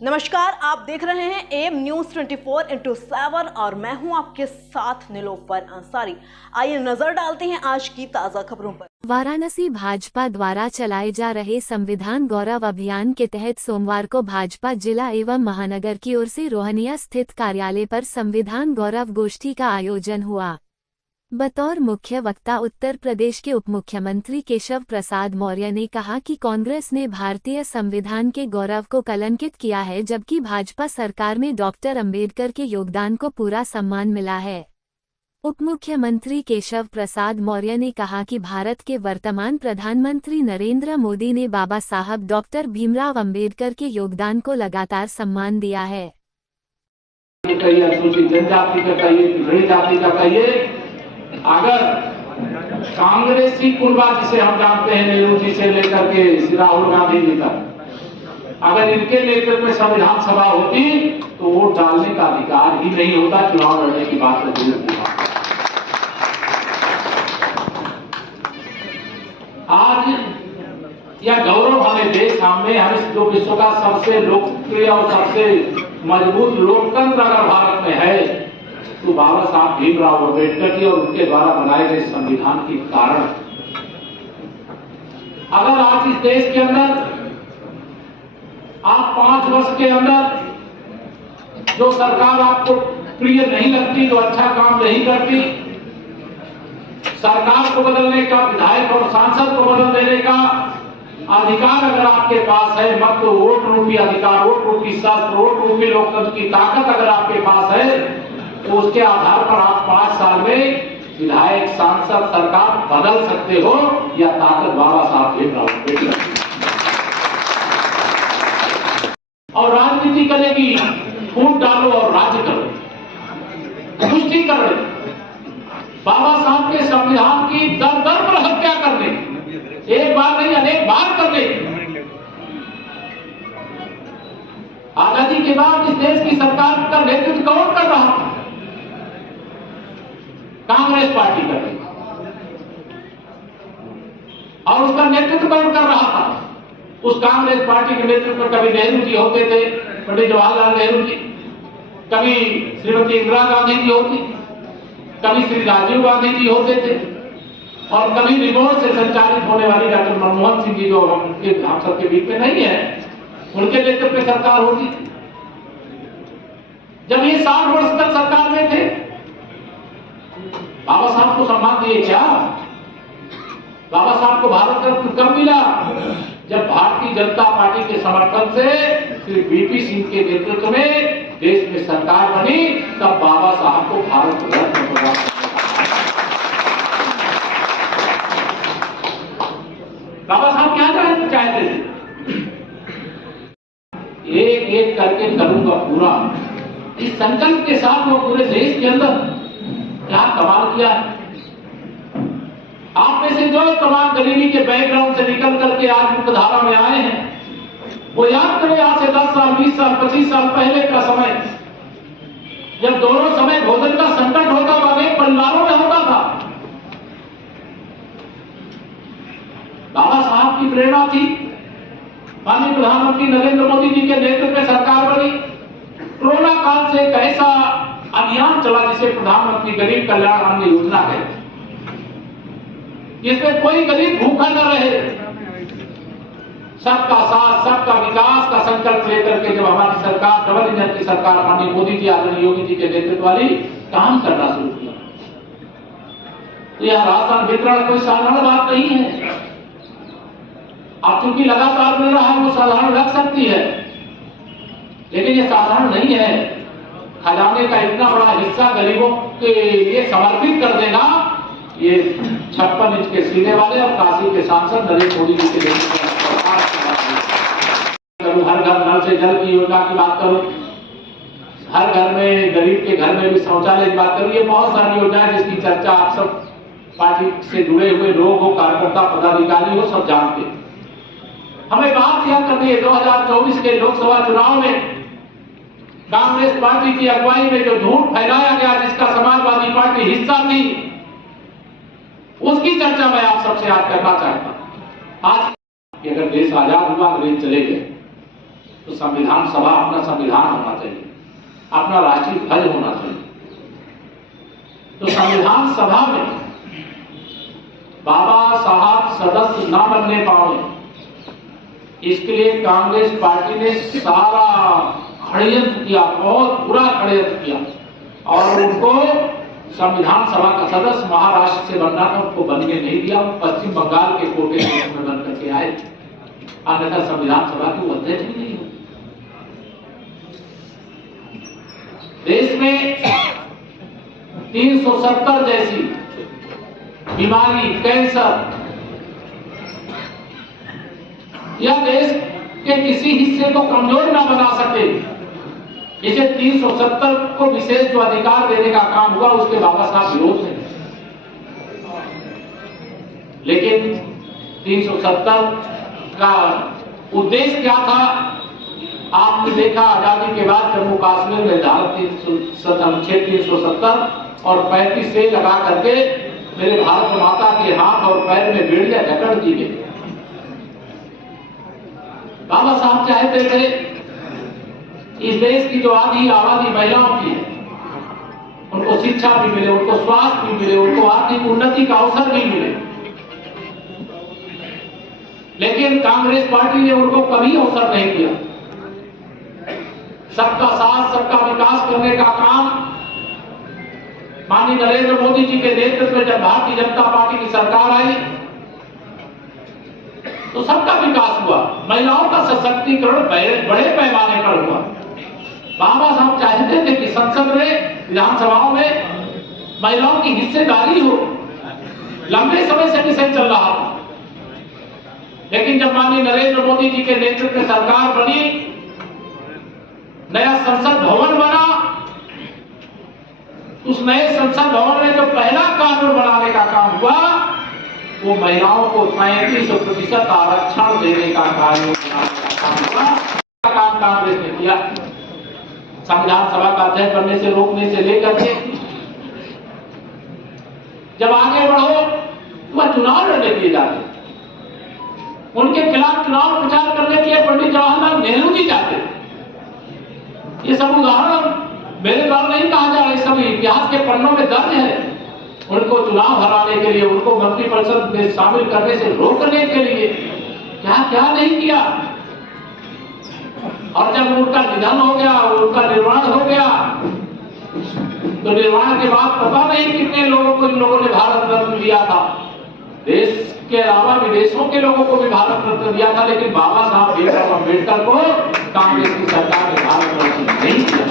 नमस्कार, आप देख रहे हैं एम न्यूज 24/7 और मैं हूं आपके साथ निलोफर अंसारी। आइए नजर डालते हैं आज की ताजा खबरों पर। वाराणसी भाजपा द्वारा चलाए जा रहे संविधान गौरव अभियान के तहत सोमवार को भाजपा जिला एवं महानगर की ओर से रोहनिया स्थित कार्यालय पर संविधान गौरव गोष्ठी का आयोजन हुआ। बतौर मुख्य वक्ता उत्तर प्रदेश के उप मुख्यमंत्री केशव प्रसाद मौर्य ने कहा कि कांग्रेस ने भारतीय संविधान के गौरव को कलंकित किया है, जबकि भाजपा सरकार में डॉक्टर अंबेडकर के योगदान को पूरा सम्मान मिला है। उप मुख्यमंत्री केशव प्रसाद मौर्य ने कहा कि भारत के वर्तमान प्रधानमंत्री नरेंद्र मोदी ने बाबा साहब डॉक्टर भीमराव अंबेडकर के योगदान को लगातार सम्मान दिया है। अगर कांग्रेसी कुनबा जिसे हम जानते हैं, नेहरू जी से लेकर के राहुल गांधी जी तक, अगर इनके नेतृत्व में संविधान सभा होती तो वोट डालने का अधिकार ही नहीं होता, चुनाव लड़ने की बात होती। आज यह गौरव हमें देश में हम जो विश्व का सबसे लोकप्रिय और सबसे मजबूत लोकतंत्र अगर भारत में है तो बाबा साहब भीमराव अंबेडकर की और उनके द्वारा बनाए गए संविधान के कारण। अगर आज इस देश के अंदर आप 5 वर्ष के अंदर जो सरकार आपको प्रिय नहीं लगती, जो अच्छा काम नहीं करती, सरकार को बदलने का, विधायक और सांसद को बदल देने का अधिकार अगर आपके पास है, मत तो वोट रूपी अधिकार, वोट रूपी शस्त्र, वोट रूपी लोकतंत्र की ताकत अगर आपके पास है तो उसके आधार पर आप 5 साल में विधायक, सांसद, सरकार बदल सकते हो। या ताकत बाबा साहब भीमराव अंबेडकर और राजनीति करेगी, फूट डालो और राज्य करो, पुष्टि कर रहे बाबा साहब के संविधान की दर दर पर हत्या करने, एक बार नहीं अनेक बार करने। आजादी के बाद इस देश की सरकार का नेतृत्व कौन कर रहा था? कांग्रेस पार्टी कर रही और उसका नेतृत्व कौन कर रहा था? उस कांग्रेस पार्टी के नेतृत्व में कभी नेहरू जी होते थे, पंडित जवाहरलाल नेहरू जी, कभी श्रीमती इंदिरा गांधी जी होती, कभी श्री राजीव गांधी जी होते थे और कभी रिमोट से संचालित होने वाली डॉक्टर मनमोहन सिंह जी, जो हम सबके बीच में नहीं है, उनके नेतृत्व में सरकार होती थी। जब ये 60 वर्ष तक सरकार में थे, बाबा साहब को सम्मान दिए क्या? बाबा साहब को भारत रत्न कब मिला? जब भारतीय जनता पार्टी के समर्थन से श्री वीपी सिंह के नेतृत्व में देश में सरकार बनी, तब बाबा साहब को भारत रत्न प्रदान किया। बाबा साहब क्या चाहते थे? एक एक करके करूंगा पूरा, इस संकल्प के साथ वो पूरे देश के अंदर क्या कमाल किया है। आप में से जो तमाम गरीबी के बैकग्राउंड से निकल करके आज मुख्यधारा में आए हैं, वो याद करें आज से 10 साल, 20 साल, 25 साल पहले का समय, जब दोनों समय भोजन का संकट होता था, अनेक परिवारों में होता था। बाबा साहब की प्रेरणा थी, माननीय प्रधानमंत्री नरेंद्र मोदी जी के नेतृत्व में सरकार बनी। कोरोना काल से एक ऐसा अभियान चला जिसे प्रधानमंत्री गरीब कल्याण अन्न योजना है, जिसमें कोई गरीब भूखा न रहे। सबका साथ, सबका विकास का संकल्प लेकर के जब हमारी सरकार, डबल इंजन की सरकार माननीय मोदी जी, आदरणीय योगी जी के नेतृत्व वाली काम करना शुरू किया, तो यह राशन वितरण कोई साधारण बात नहीं है। अब चूंकि लगातार मिल रहा है, वो साधारण लग सकती है, लेकिन ये साधारण नहीं है। खजाने का इतना बड़ा हिस्सा गरीबों के लिए समर्पित कर देना, ये 56 इंच के सीने वाले और काशी के सांसद नरेंद्र मोदी जी के नेतृत्व में। हर घर नल से जल की योजना की बात करूं, हर घर में, गरीब के घर में भी शौचालय की बात करूं, ये बहुत सारी योजनाएं जिसकी चर्चा आप सब पार्टी से जुड़े हुए लोग हो, कार्यकर्ता, पदाधिकारी हो, सब जानते हैं। हमें बात यह करनी है, 2024 के लोकसभा चुनाव में कांग्रेस पार्टी की अगुवाई में जो झूठ फैलाया गया, जिसका समाजवादी पार्टी हिस्सा थी, उसकी चर्चा मैं आप सबसे आज करना चाहता हूं। आज अगर देश आजाद हुआ, अंग्रेज चले गए, तो संविधान सभा अपना संविधान होना चाहिए, अपना राष्ट्रीय ध्वज होना चाहिए। तो संविधान सभा में बाबा साहब सदस्य न बनने पाए, इसके लिए कांग्रेस पार्टी ने सारा षड्यंत्र किया, बहुत बुरा षड्यंत्र किया और उनको संविधान सभा का सदस्य महाराष्ट्र से बनना था, उनको बनने नहीं दिया। पश्चिम बंगाल के कोटे में बन करके आए, अन्यथा संविधान सभा के अध्यक्ष ही नहीं हो। देश में 370 जैसी बीमारी, कैंसर या देश के किसी हिस्से को कमजोर ना बना सके, इसे 370 को विशेष जो अधिकार देने का काम हुआ उसके बाबा साहब विरोध में। लेकिन 370 का उद्देश्य क्या था? आपने देखा आजादी के बाद जम्मू कश्मीर में धारा 370 और 35 से लगा करके मेरे भारत माता के हाथ और पैर में बेड़ियां जकड़ दी गई। बाबा साहब चाहते थे इस देश की जो आधी आबादी महिलाओं की है, उनको शिक्षा भी मिले, उनको स्वास्थ्य भी मिले, उनको आर्थिक उन्नति का अवसर भी मिले। लेकिन कांग्रेस पार्टी ने उनको कभी अवसर नहीं दिया। सबका साथ, सबका विकास करने का काम माननीय नरेंद्र मोदी जी के नेतृत्व में जब भारतीय जनता पार्टी की सरकार आई तो सबका विकास हुआ, महिलाओं का सशक्तिकरण बड़े पैमाने पर हुआ। बाबा साहब चाहते थे कि संसद में, विधानसभाओं में महिलाओं की हिस्सेदारी हो। लंबे समय से विषय चल रहा था, लेकिन जब माननीय नरेंद्र मोदी जी के नेतृत्व में सरकार बनी, नया संसद भवन बना, उस नए संसद भवन में जो पहला कानून बनाने का काम हुआ वो महिलाओं को 35% आरक्षण देने का कानून काम कांग्रेस ने किया। संविधान सभा का अध्यक्ष बनने से रोकने से लेकर के जब आगे बढ़ो वह चुनाव लड़ने दिए जाते, उनके खिलाफ चुनाव प्रचार करने के लिए पंडित जवाहरलाल नेहरू जी जाते। ये सब उदाहरण मेरे द्वारा नहीं कहा जा रहा, ये सब इतिहास के पन्नों में दर्ज है। उनको चुनाव हराने के लिए, उनको मंत्रिपरिषद में शामिल करने से रोकने के लिए क्या क्या नहीं किया। और जब उनका निधन हो गया, उनका निर्वाण हो गया, तो निर्वाण के बाद पता नहीं कितने लोगों को इन लोगों ने भारत रत्न दिया था। देश के अलावा विदेशों के लोगों को भी भारत रत्न दिया था, लेकिन बाबा साहब भीमराव अम्बेडकर को कांग्रेस की सरकार ने भारत रत्न नहीं दिया।